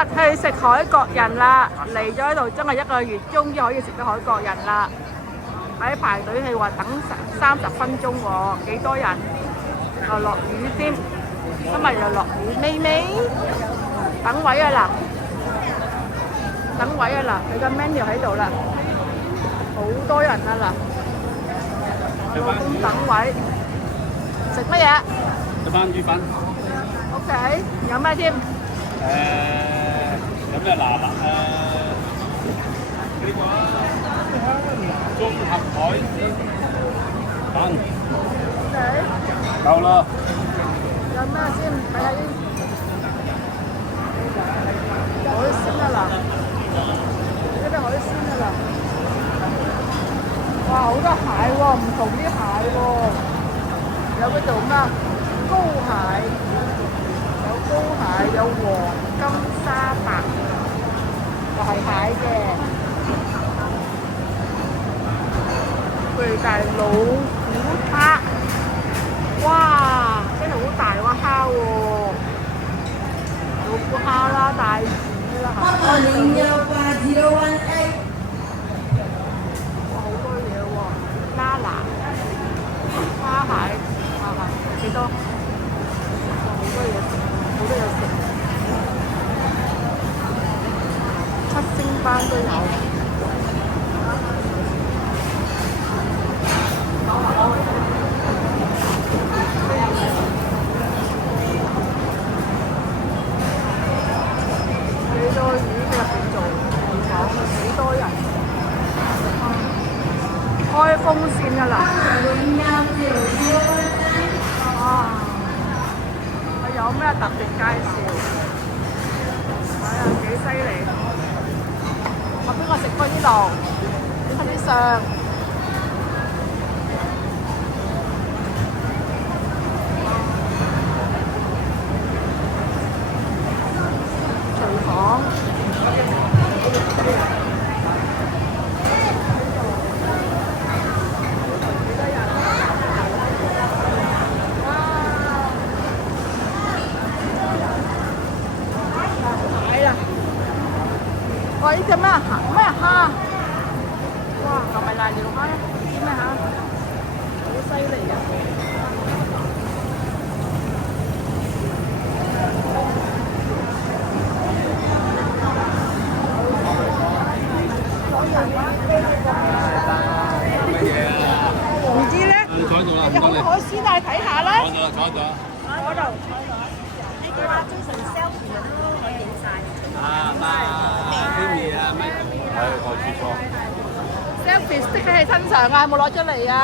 佛去食海角人啦，嚟咗呢度真係1個月，終於可以食到海角人啦。喺排隊係話等30分鐘喎，幾多人？又落雨添，今日又落雨，微微等位啊嗱，等位啊嗱，你個 menu 喺度啦，好多人啊嗱，老公等位，食乜嘢？食鮑魚粉。OK，有咩添？有咩嗱呢個綜合海鮮粉。OK。夠啦。有咩先？睇下啲海鮮啊嗱，呢啲海鮮啊嗱，哇好多蟹喎，唔同啲蟹喎，有嗰度咩膏蟹，有膏蟹，有黃金沙白，又係蟹嘅，巨大老虎蝦。哇！真係好大個蝦喎，老虎蝦啦，大魚啦嚇。哇！好多嘢喎，拉拿、蝦蟹，幾多？好多嘢食，好多嘢食。7星斑都有。幾多魚喺入邊做？幾多人？開風扇㗎啦！哇！有咩特別介紹？睇下幾犀利！我邊個食過呢度？睇啲相。廚房。哇！呢隻咩蝦？哇！係咪瀨尿蝦？啲咩蝦？好犀利啊！唔知咧。坐喺度啦，有好多海鮮啊，睇下啦。坐喺度，坐喺度。嗰度。你叫阿 Jason selfie 咯，我影晒。Amy 啊，Michael，係我知錯。selfie stick 喺身上啊，有冇攞出嚟啊？